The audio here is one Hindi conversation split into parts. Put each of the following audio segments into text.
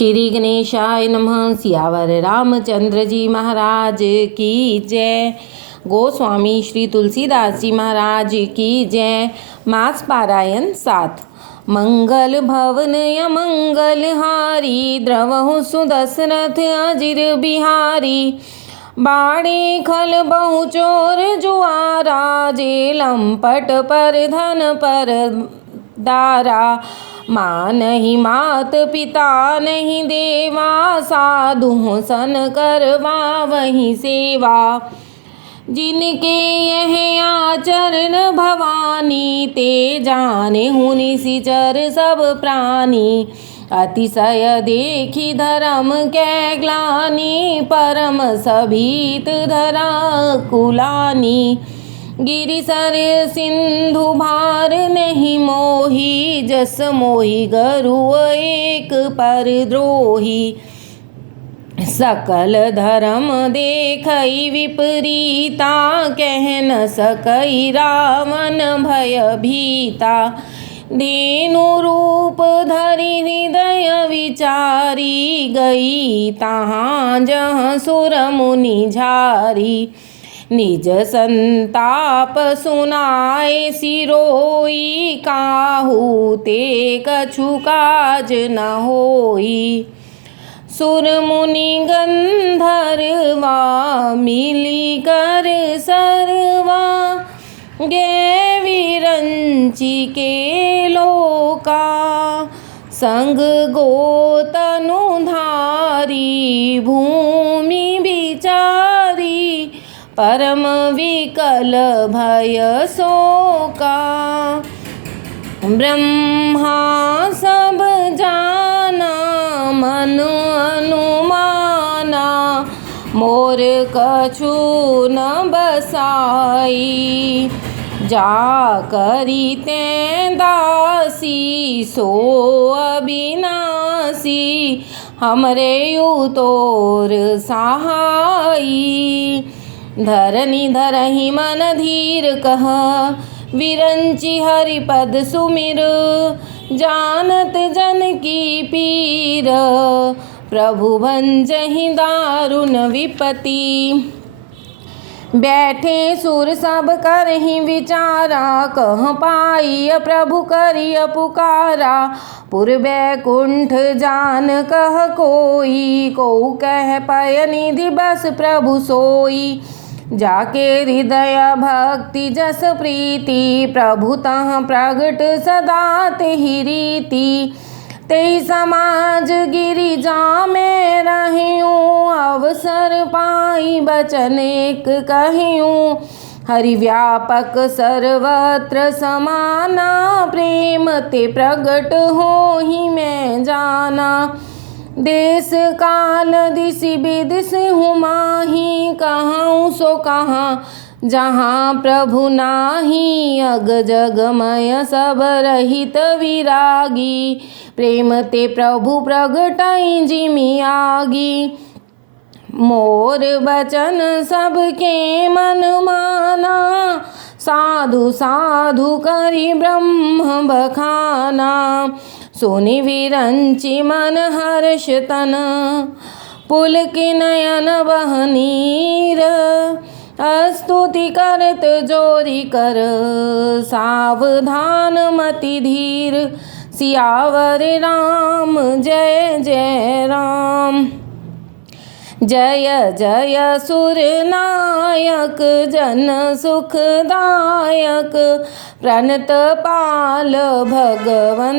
श्री गणेशाय नमः। सियावर रामचंद्र जी महाराज की जय। गोस्वामी श्री तुलसीदास जी महाराज की जय। मास पारायण 7। मंगल भवन अमंगल हारी, द्रवहु सुदशरथ अजिर बिहारी। बाणी खल बहु चोर जुआरा, जे लंपट पर धन पर दारा। माँ नहीं मात पिता नहीं देवा, साधु सन करवा वही सेवा। जिनके यह आचरण भवानी, ते जाने हूँ निशिचर सब प्राणी। अतिशय देखी धर्म कै ग्लानि, परम सभीत धरा कुलानी। गिरिसर सिंधु भार नहीं मोही, जस मोही गरुड़ एक पर द्रोही। सकल धर्म देखई विपरीता, कह न सकई रावण भय भीता। धेनु रूप धरि हृदय विचारी, गई तहाँ जहाँ सुर मुनि झारी। निज संताप सुनाए सिरोई, काहू ते कछु काज न होई। सुर मुनि गंधर्वा मिली कर सरवा, गे विरंची के लोका। संग गोतनु धारी भूमि विचारी, परम विकल भय शोका। ब्रह्मा सब जाना मन अनुमाना, मोर कछु न बसाई। जा करी ते दासी सो अविनाशी, हमरे उतोर सहाई। धरनी धरहि मन धीर कह, विरंचि हरिपद सुमिर। जानत जन की पीर, प्रभु भंजहि दारुण विपति। बैठे सुर सब करहि विचारा, कह पाई प्रभु करिय पुकारा। पुर बैकुंठ जान कह कोई, को कह पय निधि बस प्रभु सोई। जाके हृदय भक्ति जस प्रीति, प्रभु तहाँ प्रगट सदा तेहि रीति। तेहि समाज गिरिजा में रहियूं, अवसर पाई बचन एक कहियूं। हरि व्यापक सर्वत्र समाना, प्रेम ते प्रगट होहि मैं जाना। देश काल दिशि विदिश हूँ माही, कहूँ सो कहाँ जहाँ प्रभु नाही। अग जगमय सब रहित विरागी, प्रेम ते प्रभु प्रगटाई जिमि आगी। मोर बचन सबके मन माना, साधु साधु करि ब्रह्म बखाना। सुनि विरंचि मन हर्ष तन, पुलक नयन बह नीर। स्तुति करत जोरी कर, सावधान मति धीर। सियावर राम जय जय राम। जय जय सुर नायक जन सुखदायक, प्रणत पाल भगवंता।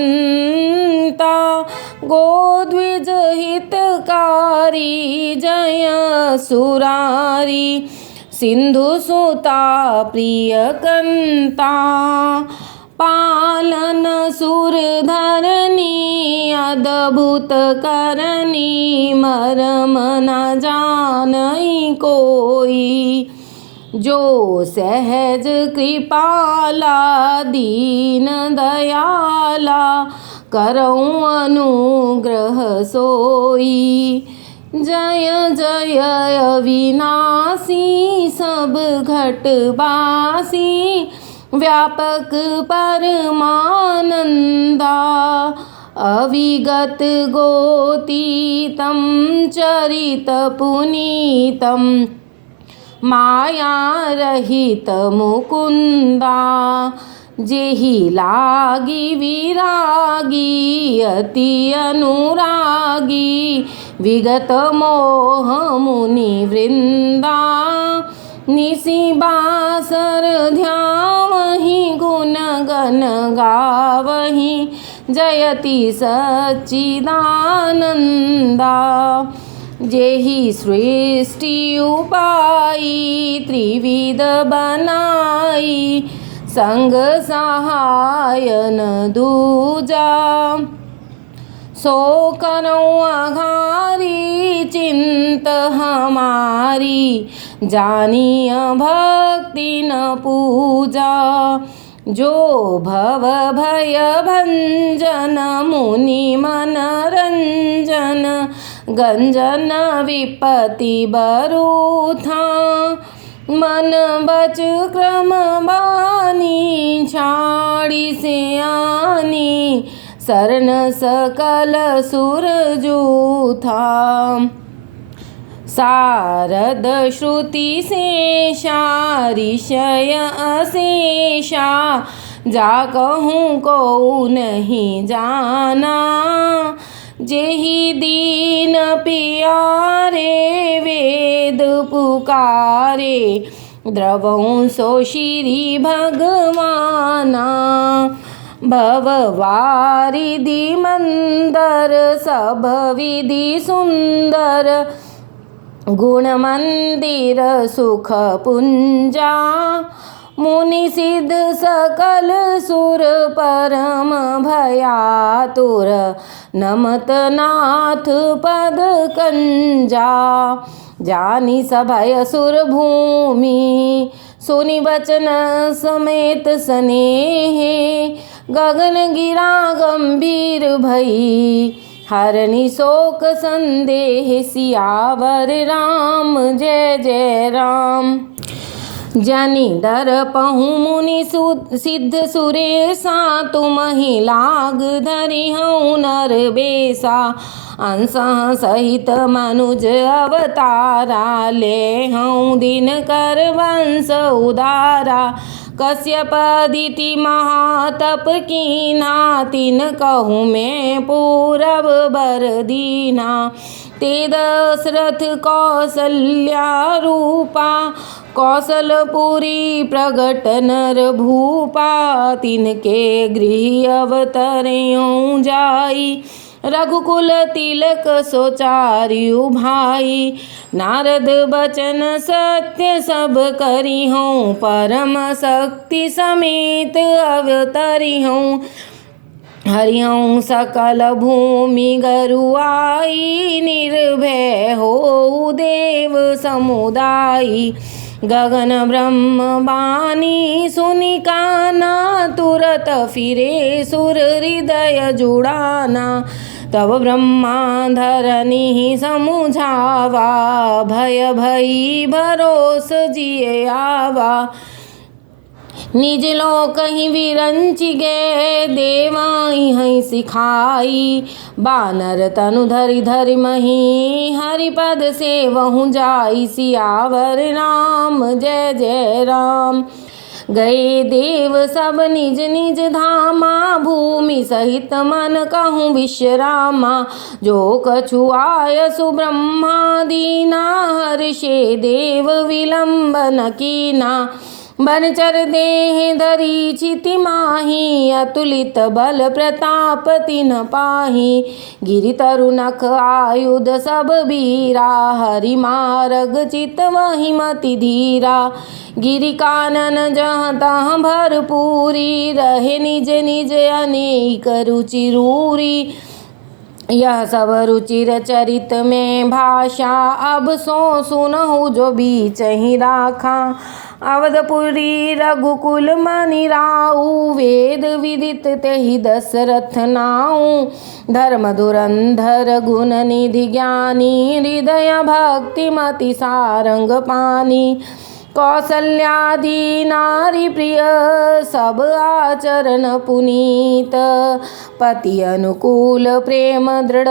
गोद्विज हितकारी जय सुरारी, सिंधु सुता प्रिय कंता। पालन सुर धरनी, अद्भुत करनी। मरम न जानई कोई, जो सहज कृपाला दीन दयाला। करऊँ अनुग्रह सोई, जय जय अविनाशी। सब घट बासी, व्यापक परमानंदा। अविगत गोतीतं चरित पुनीतं मायारहित मुकुंदा। जेहि लागी विरागी अति अनुरागी विगत मोह मुनि वृंदा। निसि बासर ध्यावहि गुण गण गावहि जयति सच्चिदानंदा। जेहि सृष्टि उपाई त्रिविध बनाई संग सहाय न दूजा। सो करो अघारी चिंत हमारी जानिय भक्ति न पूजा। जो भव भय भंजन मुनि मन रंजन गंजन विपति बरूथा। मन बच क्रम बानी छाड़ी से आनी शरण सकल सुर जूथा। सारद श्रुति शेषा ऋषय अशेषा जा कहूँ को नहीं जाना। जेहि दीन पियारे वेद पुकारे द्रवं सो श्री भगवाना। भव वारिधि मंदर सब विधि सुंदर गुण मंदिर सुख पुंजा। मुनि सिद्ध सकल सुर परम भयातुर नमत नाथ पद कंजा। जानी सभय सुर भूमि सुनि बचन समेत स्नेहे गगन गिरा गंभीर भई हरनि शोक संदेह। सियावर राम जय जय राम। जनि डर पहु मुनि सिद्ध सुरेशा तुमहि लाग धरि हऊँ नर बेसा। अंश सहित मनुज अवतारा ले हऊँ दिन कर वंश उदारा। कश्यप दिति महातप कीना तिन कहूँ मैं पूरब बर दीना। ते दशरथ कौसल्या रूपा कौशलपुरी प्रगट नर भूपा। तिनके गृह अवतरयूं जाई रघुकुल तिलक सोचार्यु भाई। नारद बचन सत्य सब करी हूँ परम शक्ति समेत अवतरी हूँ। हरिहूँ सकल भूमि गरुआई निर्भय हो देव समुदायी। गगन ब्रह्म बानी सुनि काना तुरत फिरे सुर हृदय जुड़ाना। तब ब्रह्मा धरनी समुझावा भय भई भरोस जिय आवा। निज लोक ही विरंचि गे देवाई हई सिखाई। बानर तनु धरि धरि मही हरिपद सेवहु जाई। सियावर राम जय जय राम। गए देव सब निज निज धामा भूमि सहित मन कहूँ विश्रामा। जो कछु आय सुब्रह्मा दीना हर्षे देव विलंब न कीना। बनचर देह धरी छिति माही अतुलित बल प्रताप तिन पाही। गिरि तरु नख आयुध सब बीरा हरि मारग चित वही मति धीरा। गिरि कानन जहाँ तहाँ भरपूरी रहे निज निज अनेक रुचि रूरी। यह सब रुचिर चरित में भाषा अब सो सुनहु जो बीच ही राखा। अवधपुरी रघुकुल मनि राऊ वेद विदित तेहि दशरथ नाऊ। धर्म धुरंधर गुण निधि ज्ञानी हृदय भक्ति मति सारंग पानी। कौसल्यादि नारी प्रिय सब आचरण पुनीत। पति अनुकूल प्रेम दृढ़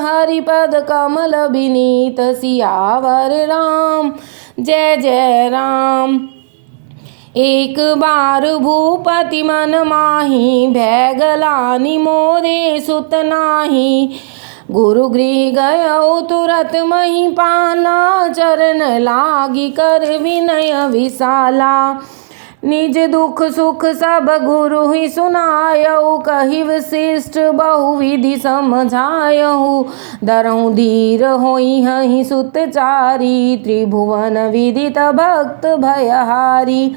हरिपद कमल विनीत। सियावर राम जय जय राम। एक बार भूपति मन माही भय गलानि मोरे सुत नाही। गुरु गृह गयो तुरत महिपाला चरण लागी कर विनय विशाला। निज दुख सुख सब गुरु ही सुनायऊ कहि वशिष्ठ बहुविधि समझायऊ। दरहु धीर होई हहि सुतचारी त्रिभुवन विदित भक्त भयहारी।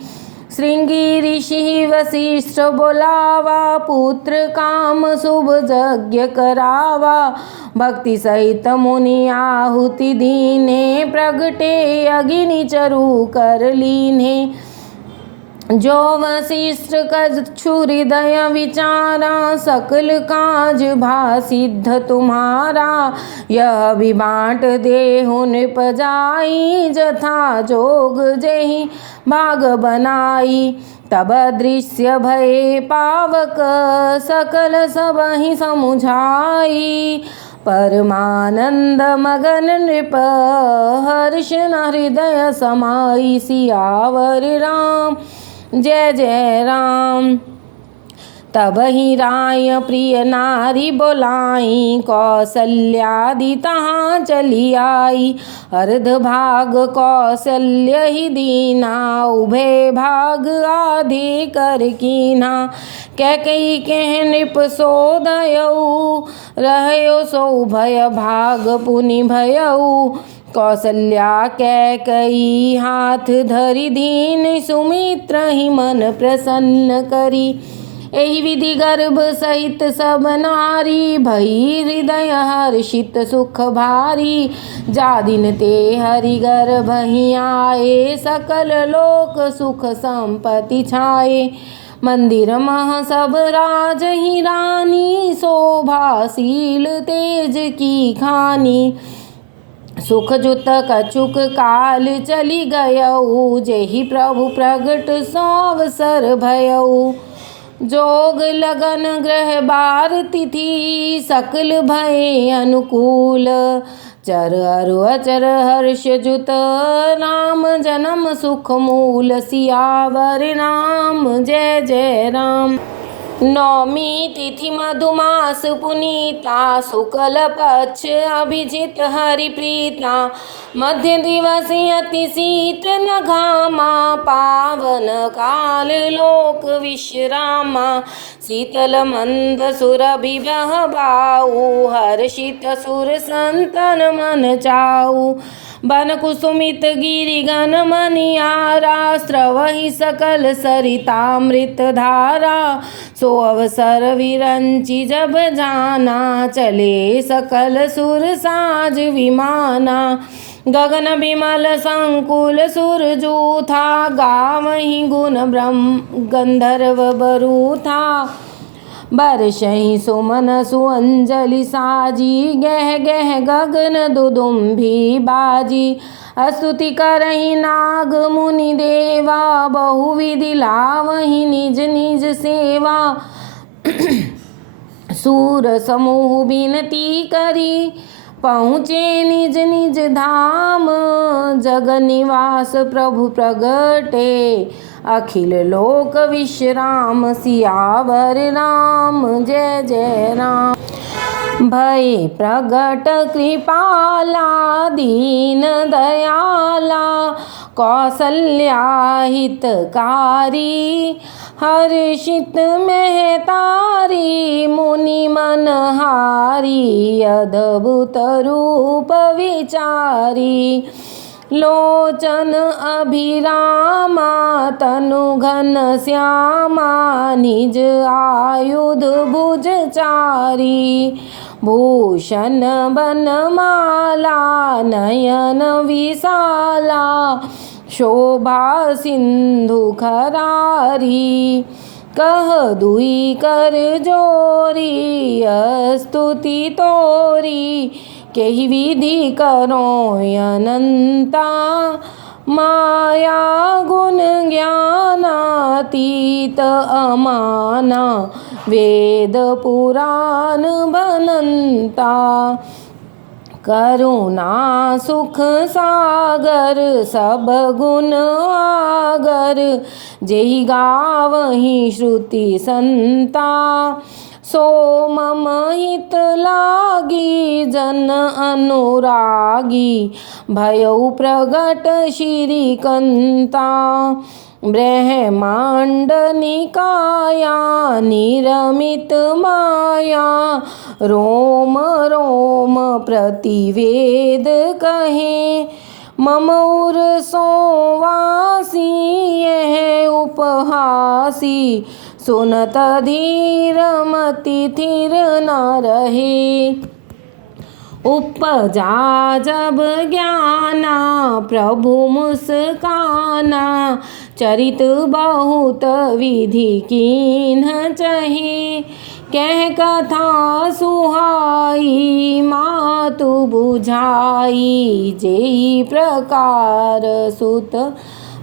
श्रृंगी ऋषि वशिष्ठ बोलावा पुत्र काम शुभ यज्ञ करावा। भक्ति सहित मुनि आहुति दीने प्रगटे अग्नि चरु कर लीने। जो वशिष्ठ कछु हृदय विचारा सकल काज भा सिद्ध तुम्हारा। यह भी बाँट देहु नृप जाई जथा जोग जेहि भाग बनाई। तब दृश्य भय पावक सकल सबहि समुझाई। परमानंद मगन नृप हर्ष न हृदय समाई। सियावर राम जय जय राम। तब ही राय प्रिय नारी बोलाई कौसल्यादि तहाँ चली आई। अर्ध भाग कौसल्य ही दीना उभय भाग आधे कर कीना। कैकेयी कह नृप सोदयऊ रहयो सो भय भाग पुनि भयऊ। कौसल्या कैकेयी हाथ धरि दीन सुमित्र ही मन प्रसन्न करी। एहि विधि गर्भ सहित सब नारी भई हृदय हर्षित सुख भारी। जा दिन ते हरि गर्भ ही आए सकल लोक सुख संपत्ति छाए। मंदिर मह सब राज ही रानी शोभाशील तेज की खानी। सुख जुत कछुक काल चली गयऊ जेहि प्रभु प्रगट सो अवसर भयऊ। जोग लगन ग्रह बार तिथि सकल भय अनुकूल। चर अरु अचर हर्ष जुत राम जन्म सुख मूल। सियावर राम जय जय राम। नौमी तिथि मधुमास पुनीता शुक्ल पक्ष अभिजित हरिप्रीता। मध्य दिवस अति शीत न घामा पावन काल लोक विश्रामा। शीतल मंद सुरभि बहबाऊ हर्षित सुर संतन मन चाऊ। बन कुसुमित गिरि गन मनियारा स्रवहि सकल सरितामृत धारा। सो अवसर विरंचि जब जाना चले सकल सुर साज विमाना। गगन विमल संकुल सुर जूथा गावहि गुण ब्रह्म गंधर्व बरूथा। बरसहि सुमन सुअंजलि साजी गह गह गगन दुदुम्भी बाजी। स्तुति करहि नाग मुनि देवा बहुविधि लावहि निज निज सेवा। सूर समूह बिनती करी पहुँचे निज निज धाम। जग निवास प्रभु प्रगटे अखिल लोक विश्राम। सियावर राम जय जय राम। भय प्रगट कृपाला दीन दयाला कौसल्या हितकारी। हर्षित महतारी मुनि मनहारी अद्भुत रूप विचारी। लोचन अभिरामा तनु घन श्यामा निज आयुध भुज चारी। भूषण बनमाला नयन विशाला शोभा सिंधु खरारी। कह दुई कर जोरी स्तुति तोरी। केहि विधि करो अनंता माया गुण ज्ञानातीत अमाना, वेद पुराण बनंता। करुणा सुख सागर, सब गुण आगर, जेहि गावहि श्रुति संता। सो मम हित लागी, जन अनुरागी, भयउ प्रगट श्रीकंता। ब्रह्मांड निकाया, निरमित माया, रोम रोम प्रतिवेद कहे। मम उर सोवासी, यह उपहासी, सुनत धीर मति थिर न रहे। उपजा जब ज्ञाना, प्रभु मुस्काना, चरित बहुत विधि कीन्ह चहे। कह कथा सुहाई, मातु बुझाई, जेहि प्रकार सुत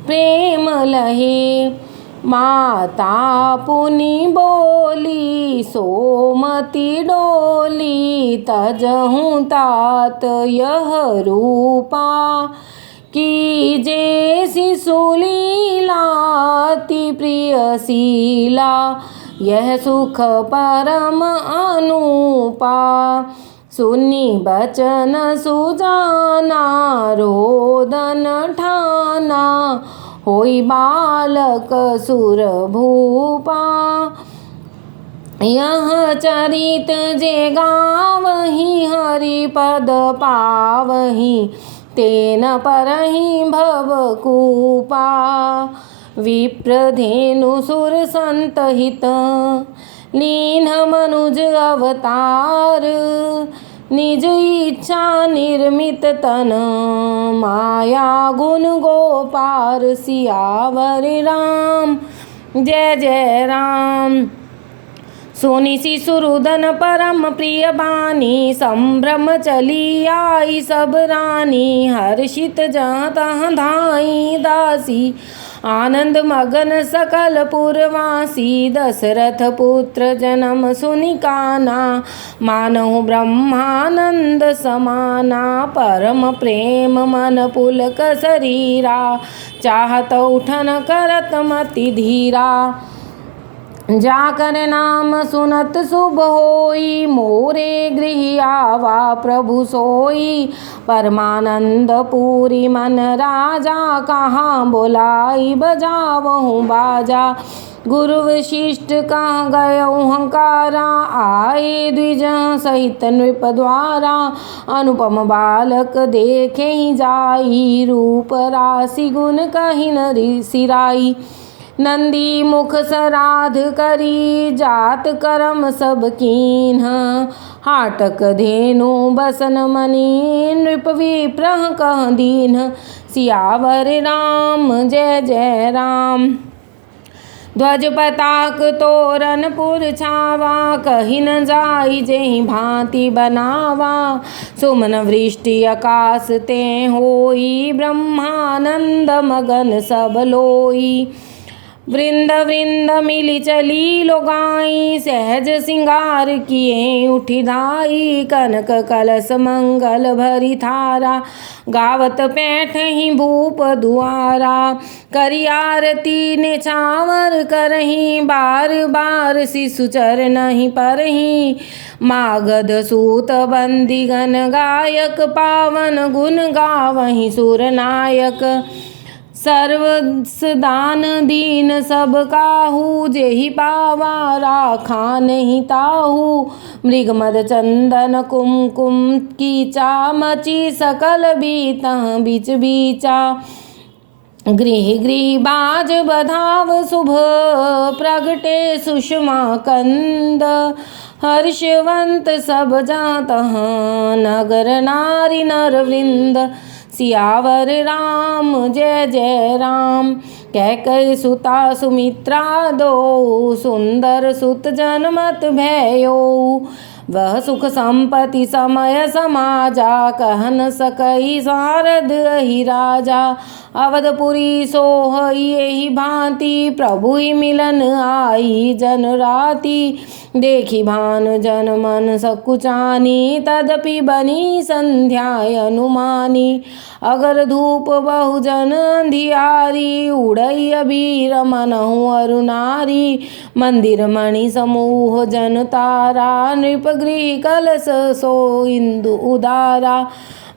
प्रेम लहे। माता पुनि बोली, सोमति डोली, तजहु तात यह रूपा। कीजे शिशुलीला, अति प्रियशीला, यह सुख परम अनुपा। सुनी बचन सुजाना, रोदन ठाना, होई बालक सुर भूपा। यह चरित जे गावहि, हरि पद पावहि, तेन परहि भवकूपा। विप्रधेनु सुर संत हित, लीन्ह मनुज अवतार। निज इच्छा निर्मित तन, माया गुण गोपार। सियावर राम जय जय राम। सोनी शिशुरुदन परम प्रिय बानी, संभ्रम चली आई सब रानी। हर्षित जहाँ तहाँ धाई दासी, आनंद मगन सकल पुरवासी। दशरथ पुत्र जन्म सुनि काना, मानहु ब्रह्मानंद समाना। परम प्रेम मन पुलक शरीरा, चाहत उठन करत मति धीरा। जाकर नाम सुनत शुभ होई, मोरे गृह आवा प्रभु सोई। परमानंद पूरी मन राजा, कहाँ बोलाई बजावहु बाजा। गुरु वशिष्ठ कहाँ गयउ हंकारा, आए द्विज सहित नृप द्वारा। अनुपम बालक देखे ही जाई, रूप राशि गुण कहि न सिराई। नंदी मुख सराध करी, जात कर्म सब कीन्ह। हाटक धेनु बसन मनी, नृप विप्रह कह दीन्ह। सियावर राम जय जय राम। ध्वज पताक तोरण पुर छावा, कही न जाई जेहि भांति बनावा। सुमन वृष्टि आकाश ते होई, ब्रह्मानंद मगन सब लोई। वृंद वृंद मिली चली लोगाई, सहज सिंगार किए उठी धाई। कनक कलश मंगल भरी थारा, गावत पैठ ही भूप दुआरा। करी आरती निछावर करही, बार बार शिशु चरणहि परही। मागध सूत बंदीगण गायक, पावन गुण गावहि सुर नायक। सर्वदान दीन सब काहू, जेहि पावा राखा नहीं ताहू। मृग मद चंदन कुमकुम कीचा, मची सकल बीतह बीच बीचा। गृह गृह बाज बधाव शुभ, प्रगटे सुषमा कंद। हर्षवंत सब जहाँ तहाँ, नगर नारी नर वृंद। सियावर राम जय जय राम। कैकई सुता सुमित्रा दो, सुंदर सुत जनमत भयो। वह सुख संपत्ति समय समाजा, कह न सकई सारद ही राजा। अवधपुरी सोह यही भांति, प्रभु ही मिलन आई जन राति। देखी भान जन मन सकुचानी, तदपि बनी संध्या अनुमानी। अगर धूप बहुजन अंधियारी, उड़ई अबीर मनहु अरुनारी। मंदिर मणि समूह जन तारा, नृप गृह कलश सो इंदु उदारा।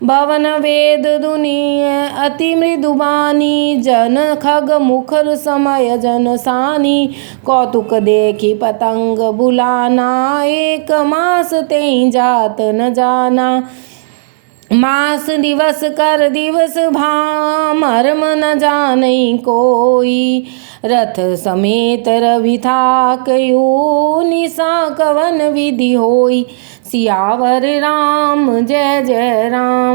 भवन वेद दुनीय अति मृदुबानी, जन खग मुखर समय जन सानी। कौतुक देखी पतंग बुलाना, एक मास तें जात न जाना। मास दिवस कर दिवस भा, मर्म न जानई कोई। रथ समेत रवि था कयो, निशा कवन विधि होई। सियावर राम जय जय राम।